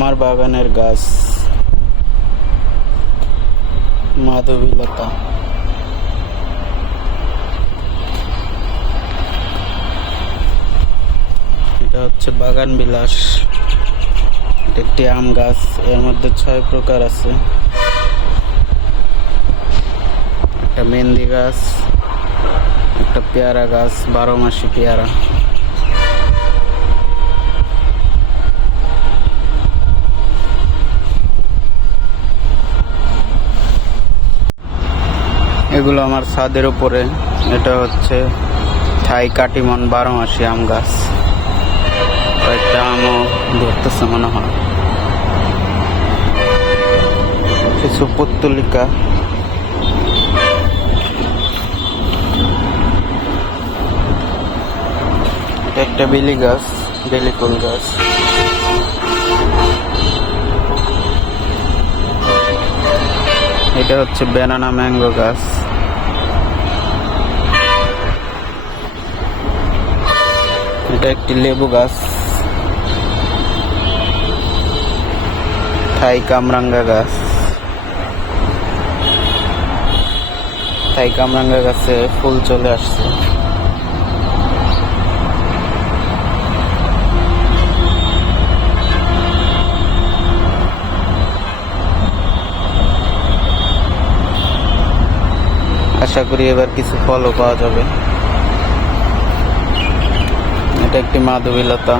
আমার বাগানের গাছ মাধবীলতা এটা হচ্ছে বাগান বিলাস। একটি আম গাছ, এর মধ্যে ছয় প্রকার আছে। একটা মেহেন্দি গাছ, একটা পেয়ারা গাছ, বারো মাসি পেয়ারা। এগুলো আমার ছাদের উপরে। এটা হচ্ছে থাই কাটিমন বারো মাসি আম গাছ। কয়েকটা আমও ধরতেছে মনে হয়। কিছু পুত্তলিকা। একটা বেলি গাছ, বেলি ফুল গাছ। এটা হচ্ছে ব্যানানা ম্যাঙ্গো গাছ। এটা একটি লেবু গাছ। থাই কামরাঙ্গা গাছ। থাই কামরাঙ্গা গাছে ফুল চলে আসছে। আশা করি এবার কিছু ফলও পাওয়া যাবে। এটা একটি মাধবীলতা।